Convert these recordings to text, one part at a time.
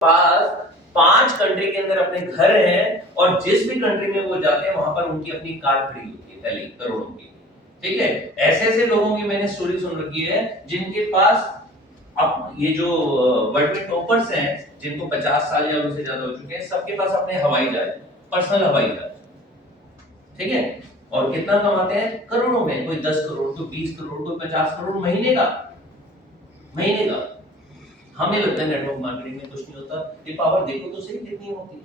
पास 5 country के अंदर अपने घर हैं और जिस भी कंट्री में वो जाते हैं वहां पर उनकी अपनी कार खड़ी होती है पहले करोड़ों की। ठीक है, ऐसे ऐसे लोगों की मैंने स्टोरी सुन रखी है जिनके पास अब ये जो वर्ल्ड में टॉपर्स हैं जिनको 50 साल या उससे ज्यादा हो चुके हैं, सबके पास अपने हवाई जहाज, पर्सनल हवाई जहाज। ठीक है, और कितना कमाते हैं? करोड़ों में, कोई 10 करोड़, कोई 20 करोड़, कोई 50 करोड़ महीने का। हमें लगता है नेटवर्क मार्केटिंग में कुछ नहीं होता, ये पावर देखो तो सही कितनी होती है।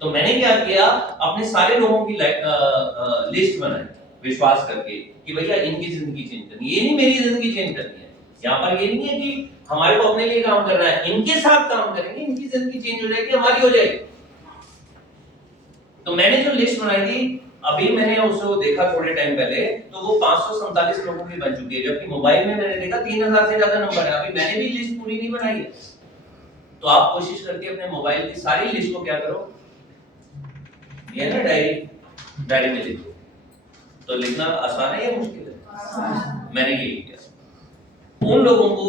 तो मैंने क्या किया, अपने सारे लोगों की लिस्ट बनाई विश्वास करके कि भैया इनकी जिंदगी चेंज करनी है। ये नहीं मेरी जिंदगी चेंज करनी है, यहाँ पर ये नहीं है कि हमारे को अपने लिए काम करना है, इनके साथ काम करेंगे, इनकी जिंदगी चेंज हो जाएगी, हमारी हो जाएगी। तो मैंने जो लिस्ट बनाई थी, अभी मैंने उसको देखा थोड़े टाइम पहले, तो वो 547 लोगों की बन चुकी है, जबकि मोबाइल में मैंने देखा 3000 से ज्यादा नंबर है। अभी मैंने भी लिस्ट पूरी नहीं बनाई है, तो आप कोशिश करके अपने मोबाइल की सारी लिस्ट को क्या करो, ये ना डायरी में लिखो। तो लिखना आसान है या मुश्किल है? मैंने यही किया। उन लोगों को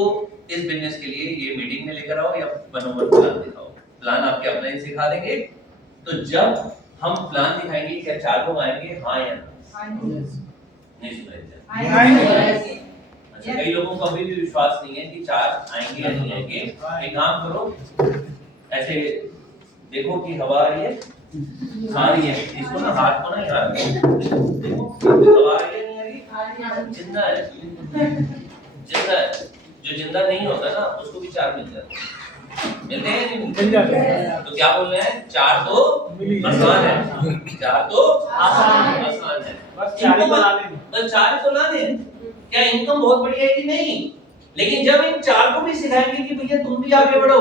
इस बिजनेस के लिए ये मीटिंग में लेकर आओ या वन-ऑन-वन प्लान दिखाओ। प्लान आपके अपने ही सिखा देंगे। तो जब हम प्लान दिखाएंगे, क्या 4 लोग आएंगे? हाँ या ना? नहीं सुनाई। अच्छा, कई लोगों को अभी भी विश्वास नहीं है कि 4 आएंगे या नहीं आएंगे। एक काम करो, ऐसे देखो कि हवा आ रही है, आ रही है, इसको ना हाथ को ना यार देखो, हवा आ रही है नहीं आ रही? जिंदा है। जो जिंदा नहीं होता ना उसको भी 4 मिल जाते हैं। मिलते हैं नहीं मिलते? तो क्या बोल रहे हैं? 4 तो आसान है, 4 तो आसान है, बस 4 तो ला दें। क्या इनकम बहुत बढ़िया है कि नहीं? लेकिन जब इन 4 को भी सिखाएंगे कि भैया तुम भी आगे बढ़ो,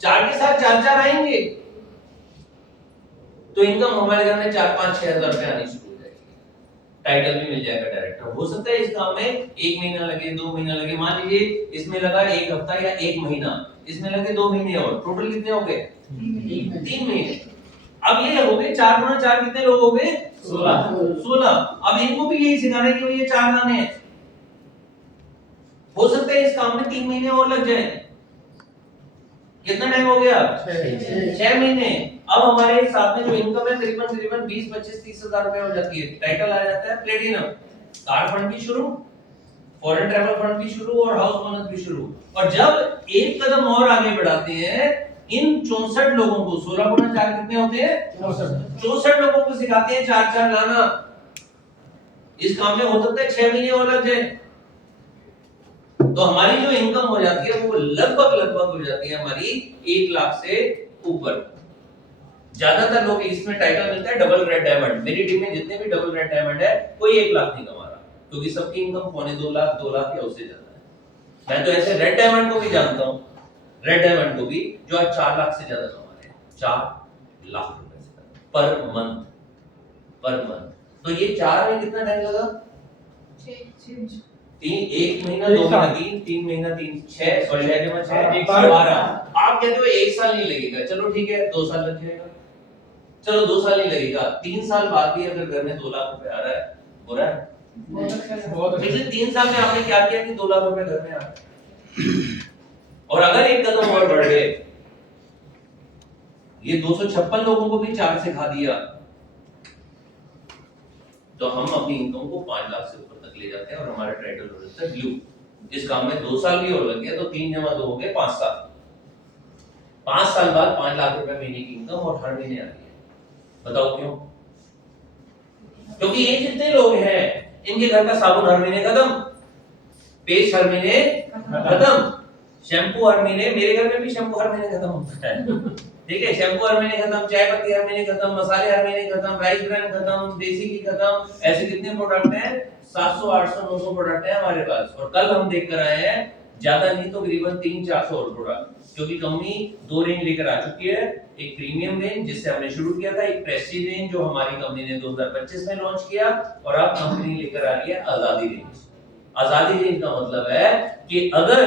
4 के साथ 4 आएंगे, तो इनकम हमारे घर में 4-5-6 हजार रुपए आनी शुरू हो जाएगी। टाइटल भी मिल जाएगा डायरेक्टर। हो सकता है इस काम में 1 महीना लगे, 2 महीना लगे, मान लीजिए इसमें लगा 1 हफ्ता या 1 महीना, इसमें लगे 2 महीने, और टोटल कितने हो गए? 3 महीने। अब ये हो गए 4 गुना 4 कितने लोग हो गए? 16। अब इनको भी यही सिखाना है कि भैया 4 लाने हैं। हो सकता है इस काम में 3 महीने और लग जाए। कितना टाइम हो गया? 6 महीने। अब हमारे साथ में जो इनकम है करीबन 20, 25, 30 हजार रुपए हो जाती है। टाइटल आ जाता है प्लेटिनम, कार फंड भी शुरू, फॉरेन ट्रैवल फंड भी शुरू और हाउस बोनस भी शुरू। और जब एक कदम और आगे बढ़ाते हैं, इन 64 लोगों को 16 गुना 4 कितने होते हैं? 64 लोगों को सिखाते हैं 4 लाना। इस काम में हो सकता है 6 महीने और लग जाए। तो हमारी जो इनकम हो जाती है वो लगभग हो जाती है हमारी 1 लाख से ऊपर। ज्यादातर लोग इसमें टाइटल मिलता है डबल रेड डायमंड। मेरी टीम में जितने भी डबल रेड डायमंड है, कोई 1 लाख नहीं कमा रहा, क्योंकि सबकी इनकम 2.25 लाख, 2 लाख या उससे ज्यादा है। मैं तो ऐसे रेड डायमंड को भी जानता हूँ, रेड डायमंड को भी, जो आज 4 लाख से ज्यादा कमा रहे हैं, 4 लाख रुपए से पर मंथ। तो ये 4 में कितना टाइम लगा? 1 महीना, 2 महीना, 3 महीना, 6 और 6 के बाद 6, 12। आप कहते हो 1 साल नहीं लगेगा, चलो ठीक है 2 साल लग जाएगा। चलो 2 साल नहीं लगेगा, 3 साल बाद भी अगर घर में 2 लाख रुपए आ रहा है, हो रहा है? पिछले 3 साल में आपने क्या किया कि 2 लाख रुपए घर में आ रहे? और अगर एक कदम और बढ़ गए, ये 256 लोगों को भी 4 सिखा दिया, तो हम अपनी इनकम को 5 लाख से ऊपर तक ले जाते हैं और हमारा टाइटल हो जाता है ब्लू। इस काम में 2 साल भी और लग गया तो 3 जमा 2 हो गए 5 साल। 5 साल बाद 5 लाख रुपए महीने की इनकम और हर महीने आ रही है। बताओ क्यों? क्योंकि ये जितने लोग हैं, इनके घर का साबुन हर महीने खत्म, पेस्ट हर महीने खत्म, शैम्पू हर महीने, मेरे घर में भी शैम्पू हर महीने खत्म होता है। ठीक है, शैम्पू हर महीने खत्म, चाय पत्ती हर महीने खत्म, मसाले हर महीने खत्म, राइस ब्रांड खत्म, देसी घी खत्म। ऐसे कितने प्रोडक्ट हैं? 700, 800, 900 प्रोडक्ट हैं हमारे पास। और कल हम देख कर आए हैं, ज्यादा नहीं तो करीबन 300-400 और प्रोडक्ट, क्योंकि कंपनी 2 रेंज लेकर आ चुकी है। एक प्रीमियम रेंज जिससे हमने शुरू किया था, एक प्रेस्टीज रेंज जो हमारी कंपनी ने 2025 में लॉन्च किया, और अब कंपनी लेकर आ रही है आजादी रेंज। आजादी रेंज का मतलब है कि अगर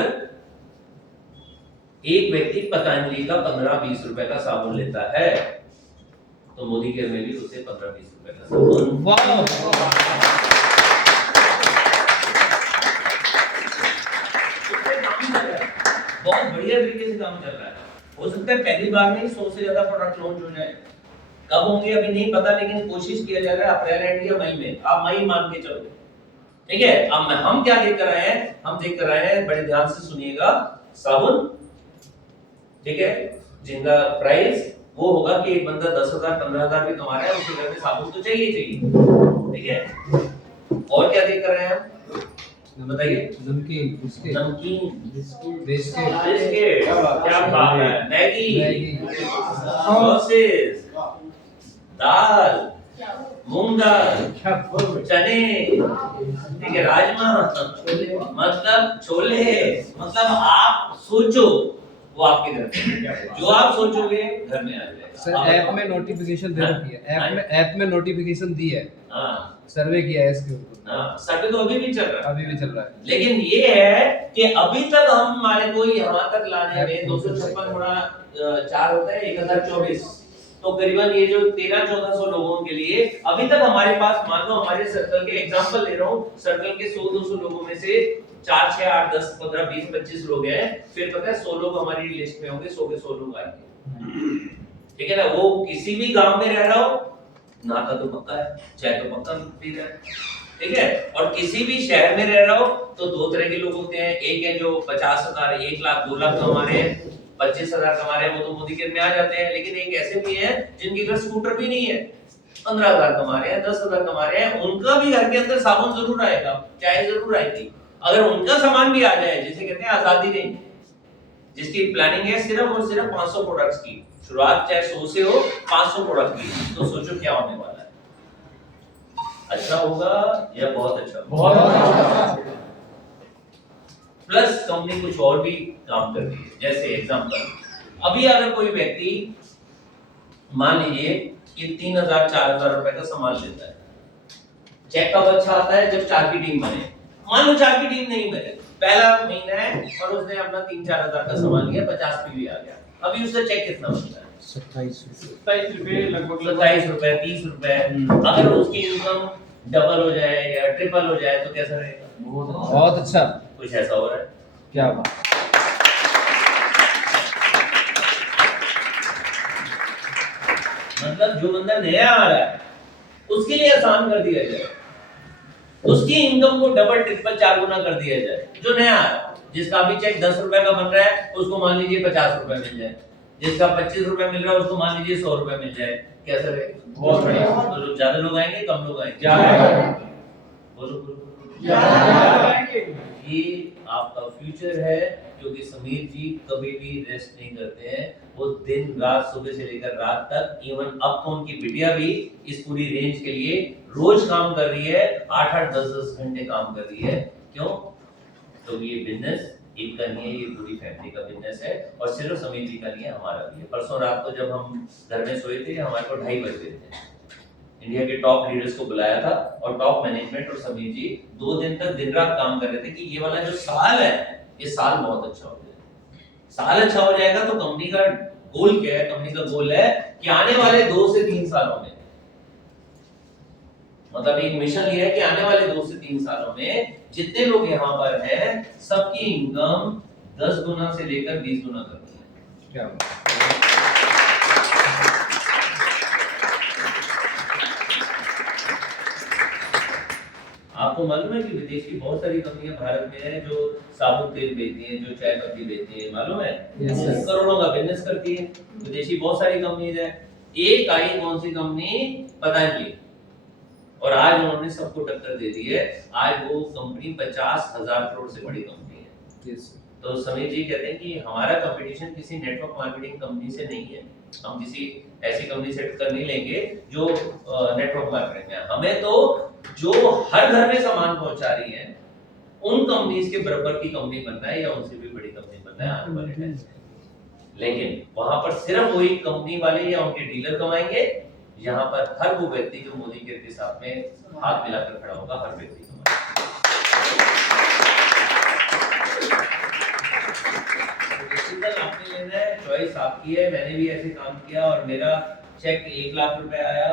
एक व्यक्ति पतंजलि का 15-20 रुपए का साबुन लेता है, तो मोदी केयर में भी उसे 15-20 रुपए का साबुन। बहुत बढ़िया तरीके से काम चल रहा है। हो सकता है पहली बार में 100 से ज्यादा प्रोडक्ट लॉन्च हो जाए, कब होंगे अभी नहीं पता, लेकिन कोशिश किया जा रहा है अप्रैल एंड या मई में, आप मई मान के चलो, ठीक है। अब हम क्या देख कर आए हैं, हम देख कर आए हैं, बड़े ध्यान से सुनिएगा, साबुन, ठीक है, जिनका प्राइस वो होगा कि एक बंदा 10,000 15,000 भी कमा रहा है, उसके घर में साबुन तो चाहिए, ठीक है। और क्या देख कर रहे हैं हम, बताइए। नमकीन, बिस्किट, क्या बात है, मैगी, सॉसेस, दाल, मूंग दाल, चने, ठीक है, राजमा, मतलब छोले, मतलब आप सोचो वो आपके घर में, जो आप सोचोगे घर में आ जाएगा। सर ऐप में नोटिफिकेशन दे रखी है, ऐप में नोटिफिकेशन दी है, सर्वे किया है इसके ऊपर। सर्वे तो अभी भी चल रहा है, अभी भी चल रहा है, लेकिन ये है कि अभी तक हम हमारे को यहाँ तक लाने में 256 गुणा 4 होता है 1024, तो करीबन ये जो 13-1400 लोगों के लिए अभी तक हमारे पास, मान लो हमारे सर्कल के एग्जांपल ले रहा हूँ, सर्कल के 100-200 लोगों में से 4, 6, 8, 10, 15, 20, 25 लोग हैं, फिर पता है 100 लोग हमारी लिस्ट में होंगे, 100 के 100 लोग आएंगे, ठीक है ना। वो किसी भी गांव में रह रहा हो, नाता तो पक्का है, चाय तो पक्का पी रहा है, ठीक है। और किसी भी शहर में रह रहा हो तो दो तरह के लोग होते हैं, एक है जो 50,000, 1 लाख, 2 लाख कमा रहे हैं, 25,000 कमा रहे हैं, वो तो मोदी के में आ जाते हैं, लेकिन एक ऐसे भी हैं जिनके घर स्कूटर भी नहीं है, 15,000 कमा रहे हैं, 10,000 कमा रहे हैं, उनका भी घर के अंदर साबुन जरूर आएगा, चाय जरूर आएगी। अगर उनका सामान भी आ जाए, जिसे कहते हैं आजादी नहीं, जिसकी प्लानिंग है सिर्फ और सिर्फ 500 प्रोडक्ट्स की, शुरुआत चाहे 100 से हो, 500 प्रोडक्ट की, तो सोचो क्या होने वाला है, अच्छा होगा या बहुत अच्छा, बहुत अच्छा। प्लस कंपनी कुछ और भी काम कर रही है, जैसे एग्जांपल, अभी अगर कोई व्यक्ति मान लीजिए कि 3,000-4,000 रुपए का सामान लेता है, चेक कब अच्छा आता है, जब 4 की टीम बने। मान लो 4 की टीम नहीं बने, पहला महीना है और उसने अपना 3-4 हजार का सामान लिया, 50 पीवी आ गया, अभी उसका चेक कितना बनता है, 27 रुपए लगभग, 27 रुपए, 30 रुपए। अगर उसकी इनकम डबल हो जाए या ट्रिपल हो जाए तो कैसा रहेगा, बहुत अच्छा, कुछ ऐसा हो रहा है, क्या बात। मतलब जो बंदा नया आ रहा है उसके लिए आसान कर दिया जाए, उसकी इनकम को डबल ट्रिपल 4 गुना कर दिया जाए। जो नया आ रहा है, जिसका अभी चेक 10 रुपए का बन रहा है, उसको मान लीजिए 50 रुपए मिल जाए, जिसका 25 रुपए मिल रहा है उसको मान लीजिए 100 रुपए मिल जाए, कैसा रहेगा, बहुत बढ़िया। तो लोग ज्यादा लोग आएंगे, कम लोग आएंगे, बोलो ये आपका फ्यूचर है, क्योंकि समीर जी कभी भी रेस्ट नहीं करते हैं, वो दिन रात, सुबह से लेकर रात तक, इवन अब तो उनकी बिटिया भी इस पूरी रेंज के लिए रोज काम कर रही है, 8-8, 10-10 घंटे काम कर रही है। क्यों? तो ये बिजनेस एक का नहीं है, ये पूरी फैमिली का बिजनेस है, और सिर्फ समीर जी का नहीं है, हमारा भी है। परसों रात को जब हम घर में सोए थे, हमारे को 2:30 बज गए थे, इंडिया के टॉप लीडर्स को बुलाया था और टॉप मैनेजमेंट और समीर जी 2 दिन तक दिन रात काम कर रहे थे कि ये वाला जो साल है, ये साल बहुत अच्छा हो जाए। साल अच्छा हो जाएगा तो कंपनी का गोल क्या है, कंपनी का गोल है कि आने वाले 2 से 3 सालों में, मतलब एक मिशन ये है कि आने वाले 2 से 3 सालों में जितने लोग यहाँ पर हैं, सबकी इनकम 10 गुना से लेकर 20 गुना कर दें। क्या आपको मालूम है कि विदेश की बहुत सारी कंपनियां भारत में हैं जो साबुन तेल बेचती हैं, जो चाय पत्ती बेचती हैं, मालूम है? करोड़ों का बिजनेस करती है, विदेशी बहुत सारी कंपनीज है। एक आई कौन सी कंपनी, पतंजलि, और आज उन्होंने सबको टक्कर दे दी है। आज वो कंपनी 50,000 करोड़ से बड़ी कंपनी है। तो समीर जी कहते हैं कि हमारा कंपटीशन किसी नेटवर्क मार्केटिंग कंपनी से नहीं है, हम किसी ऐसी कंपनी से टक्कर नहीं लेंगे जो नेटवर्क मार्केटिंग में, हमें तो जो हर घर में सामान पहुंचा रही है उन कंपनीज के बराबर की कंपनी बनना है या उनसे भी बड़ी कंपनी बनना है आने वाले टाइम में। लेकिन वहां पर सिर्फ वही कंपनी वाले या उनके डीलर कमाएंगे, यहाँ पर हर वो व्यक्ति जो मोदी के साथ में हाथ मिलाकर खड़ा होगा, हर व्यक्ति कमाएगा। आपने लेना है, चॉइस आपकी है। मैंने भी ऐसे काम किया और मेरा चेक 1 लाख रुपए आया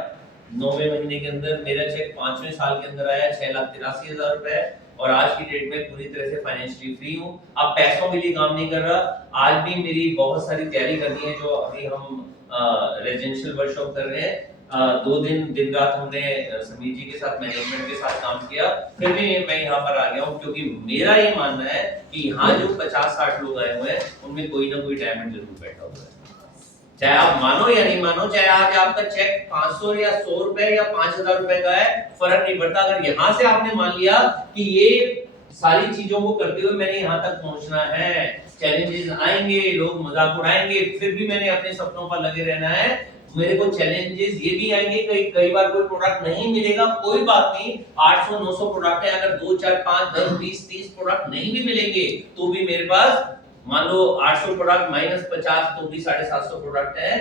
9वें महीने के अंदर, मेरा चेक 5वें साल के अंदर आया 6,83,000 रुपए, और आज की डेट में पूरी तरह से फाइनेंशियली फ्री हूँ। अब पैसों के लिए काम नहीं कर रहा। आज भी मेरी बहुत सारी तैयारी करनी है, जो अभी हम रेजिडेंशियल वर्कशॉप कर रहे हैं। 2 दिन रात हमने समीर जी के साथ, मैनेजमेंट के साथ काम किया, फिर भी मैं यहाँ पर आ गया हूँ, क्योंकि मेरा ये मानना है कि यहाँ जो 50-60 लोग आए हुए हैं उनमें कोई ना कोई डायमंड जरूर बैठा हुआ है। चाहे आप मानो या नहीं मानो, चाहे आज आपका चेक 500 या 100 रुपए या 5000 रुपए का है, फर्क नहीं पड़ता। अगर यहाँ से आपने मान लिया कि ये सारी चीजों को करते हुए मैंने यहाँ तक पहुंचना है, चैलेंजेस आएंगे, लोग मजाक उड़ाएंगे, फिर भी मैंने अपने सपनों पर लगे रहना है। मेरे को चैलेंजेस ये भी आएंगे, कई बार कोई प्रोडक्ट नहीं मिलेगा, कोई बात नहीं। 800-900 प्रोडक्ट है, अगर 2, 4, 5, 10, 20, 30 प्रोडक्ट नहीं भी मिलेंगे तो भी मेरे पास, मान लो 800 प्रोडक्ट माइनस 50 तो भी 750 प्रोडक्ट है।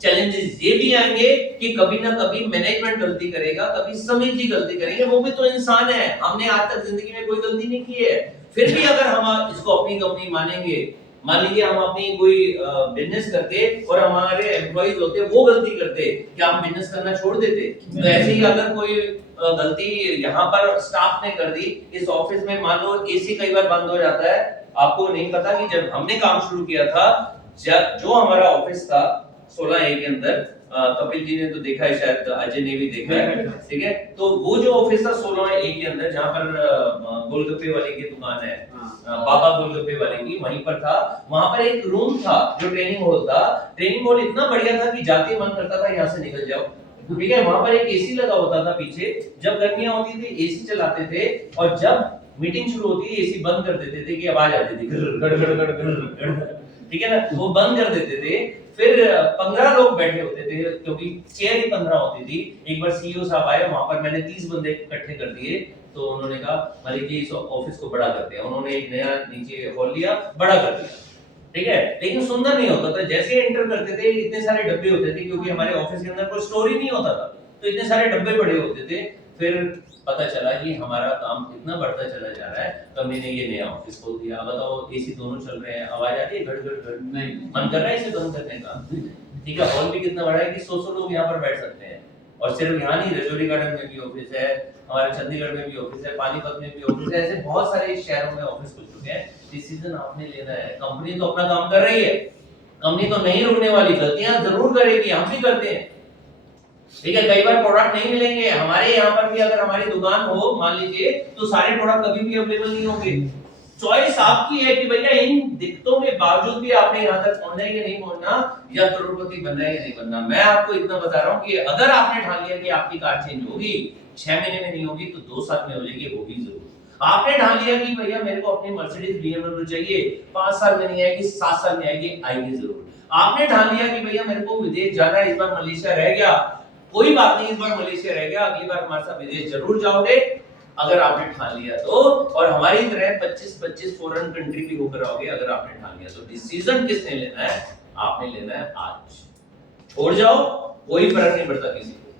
चैलेंजेस ये भी आएंगे कि कभी ना कभी मैनेजमेंट गलती करेगा, कभी समीर जी गलती करेंगे, वो भी तो इंसान है, हमने आज तक जिंदगी में कोई गलती नहीं की है। फिर भी अगर हम इसको अपनी कंपनी मानेंगे, मान लीजिए हम अपनी कोई बिजनेस करते और हमारे एम्प्लॉइज होते वो गलती करते, क्या हम बिजनेस करना छोड़ देते? तो ऐसे ही अगर कोई गलती यहाँ पर स्टाफ ने कर दी, इस ऑफिस में मान लो एसी कई बार बंद हो जाता है, आपको नहीं पता कि जब हमने काम शुरू किया था, जब जो हमारा ऑफिस था 16A के अंदर, कपिल जी ने तो देखा है, शायद अजय ने भी देखा है, ठीक है। तो वो जो ऑफिस था 16A के अंदर, जहाँ पर गोलगप्पे वाले की दुकान है, बाबा गोलगप्पे वाले की, वहीं पर था। वहां पर एक रूम था जो ट्रेनिंग हॉल था। ट्रेनिंग हॉल इतना बढ़िया था कि जाते मन करता था यहाँ से निकल जाओ, ठीक है। वहां पर एक एसी लगा होता था पीछे, जब गर्मियां होती थी एसी चलाते थे, और जब मीटिंग शुरू होती है एसी बंद कर देते थे कि आवाज आती थी गड़ गड़ गड़ गड़, ठीक है ना, वो बंद कर देते थे। फिर 15 लोग बैठे होते थे, क्योंकि चेयर ही 15 होती थी। एक बार सीईओ साहब आए, वहां पर मैंने 30 बंदे इकट्ठे कर दिए, तो उन्होंने कहा मलिक जी इस ऑफिस को बड़ा करते हैं। उन्होंने एक नया नीचे हॉल लिया, बड़ा कर दिया, ठीक है। लेकिन सुंदर नहीं होता था, जैसे एंटर करते थे इतने सारे डब्बे होते थे, क्योंकि हमारे ऑफिस के अंदर कोई स्टोर ही नहीं होता था, तो इतने सारे डब्बे पड़े होते थे। फिर पता चला कि हमारा काम इतना बढ़ता चला जा रहा है, तो मैंने ये नया ऑफिस खोल दिया। बताओ एसी दोनों चल रहे हैं, आवाज आ रही है गड़ गड़ गड़, नहीं मन कर रहा है इसे बंद करने का, ठीक है। हॉल भी कितना बड़ा है कि 100 लोग यहाँ पर बैठ सकते हैं। और सिर्फ यहाँ नहीं, रजौरी गार्डन में भी ऑफिस है, हमारे चंडीगढ़ में भी ऑफिस है, पानीपत में भी ऑफिस है, ऐसे बहुत सारे शहरों में ऑफिस खुल चुके हैं। डिसीजन आपने लेना है। कंपनी तो अपना काम कर रही है, कंपनी तो नहीं रुकने वाली, गलतियां जरूर करेगी, हम भी करते हैं, ठीक है। कई बार प्रोडक्ट नहीं मिलेंगे, हमारे यहाँ पर भी अगर हमारी दुकान हो मान लीजिए, तो सारे प्रोडक्ट कभी भी अवेलेबल नहीं होंगे। चॉइस आपकी है कि भैया इन दिक्कतों के बावजूद भी आपने यहाँ तक पहुंचना है या नहीं पहुंचना, या करोड़पति बनना है या नहीं बनना। मैं आपको इतना बता रहा हूँ कि अगर आपने ठान लिया कि आपकी कार चेंज होगी, 6 महीने में नहीं होगी तो 2 साल में हो जाएगी, होगी जरूर। आपने ठान लिया कि भैया मेरे को अपनी मर्सिडीज BMW चाहिए, 5 साल में नहीं आएगी, 7 साल में आएगी, आएगी जरूर। आपने ठान लिया कि भैया मेरे को विदेश जाना है, इस बार मलेशिया रह गया, कोई बात नहीं, इस बार मलेशिया रह गया, अगली बार हमारे साथ विदेश जरूर जाओगे, अगर आपने ठान लिया तो। और हमारी तरह 25-25 फॉरेन कंट्री भी होकर आओगे अगर आपने ठान लिया तो। डिसीजन किसने लेना है? आपने लेना है आज। छोड़ जाओ, कोई फर्क नहीं पड़ता किसी को,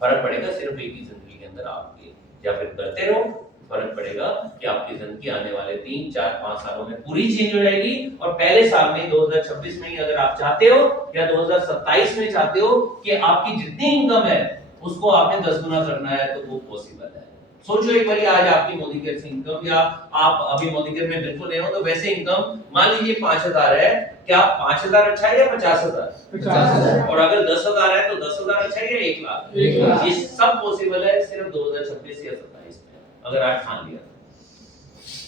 फर्क पड़ेगा सिर्फ एक ही जिंदगी के अंदर आपके। या फिर करते रहो, फर्क पड़ेगा कि आपकी जिंदगी आने वाले 3, 4, 5 सालों में पूरी चेंज हो जाएगी। और पहले साल में 2026 में अगर आप चाहते हो, या 2027 में चाहते हो कि आपकी जितनी इनकम है उसको आपने 10 गुना करना है, तो वो पॉसिबल है। सोचो एक बार, आज आपकी मोदी केयर से इनकम, या आप अभी मोदी केयर में बिल्कुल नहीं हो तो वैसे इनकम मान लीजिए 5000 है, क्या 5000 अच्छा है या 50,000? 50,000। और अगर 10,000 है तो 10,000 अच्छा है या 1 लाख? 1 लाख। ये सब पॉसिबल है सिर्फ 2026 या 27 में, अगर आप ठान लिया।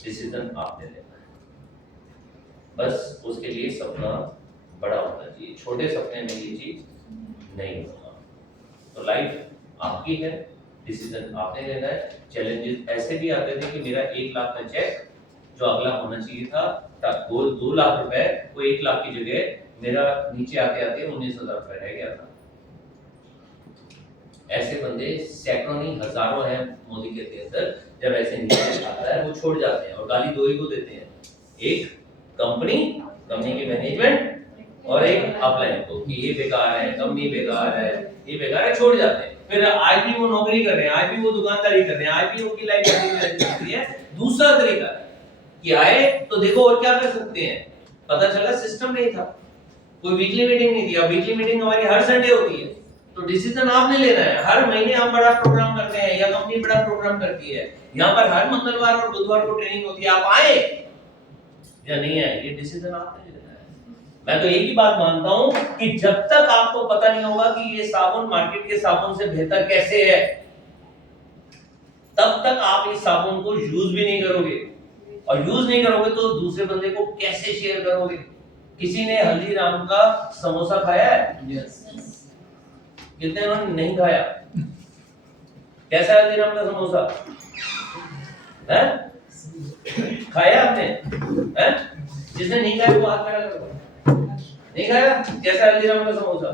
डिसीजन आपने लेना है, बस उसके लिए सपना बड़ा होना चाहिए, छोटे सपने में ये चीज नहीं होगा। तो लाइफ आपकी है, डिसीजन आपने लेना है। चैलेंजेस ऐसे भी आते थे कि मेरा 1 लाख का चेक जो अगला होना चाहिए था, 2 लाख रुपए, वो 1 लाख की जगह मेरा नीचे आते आते 19,000 रुपए रह गया था। ऐसे बंदे सैकड़ों नहीं हजारों हैं मोदी के अंदर। जब ऐसे नीचे आता है वो छोड़ जाते हैं और गाली दो ही को देते हैं, एक कंपनी के मैनेजमेंट और एक अपलाइन को, कि ये बेकार है, कंपनी बेकार है, ये बेकार है, छोड़ जाते हैं। फिर आज भी वो नौकरी कर रहे हैं, आज भी वो दुकानदारी कर रहे हैं, आज भी उनकी लाइफ चलती है। दूसरा तरीका कि आए तो देखो और क्या कर सकते हैं, पता चला सिस्टम नहीं था, कोई वीकली मीटिंग नहीं थी। अब वीकली मीटिंग हमारी हर संडे होती है, तो डिसीजन आपने लेना है। हर महीने हम बड़ा प्रोग्राम करते हैं या कंपनी बड़ा प्रोग्राम करती है, यहाँ पर हर मंगलवार और बुधवार को ट्रेनिंग होती है, आप आए या नहीं आए, ये डिसीजन आपने लेना है। मैं तो एक ही बात मानता हूँ कि जब तक आपको पता नहीं होगा कि ये साबुन मार्केट के साबुन से बेहतर कैसे है, तब तक आप इस साबुन को यूज भी नहीं करोगे, और यूज नहीं करोगे तो दूसरे बंदे को कैसे शेयर करोगे। किसी ने हल्दीराम का समोसा खाया है? यस। कितने लोगों ने नहीं खाया? कैसा है हल्दीराम का समोसा? है? खाया आपने? है? जिसने नहीं खाया वो हाथ खड़ा करो। नहीं खाया? कैसा है हल्दीराम का समोसा?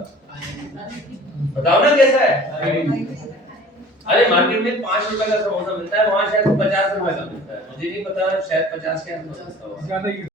बताओ ना कैसा है? अरे मार्केट में 5 रुपए का समोसा मिलता है, वहां शायद 50 रुपए का मिलता है, मुझे नहीं पता, शायद 50 के आसपास मिलता होगा।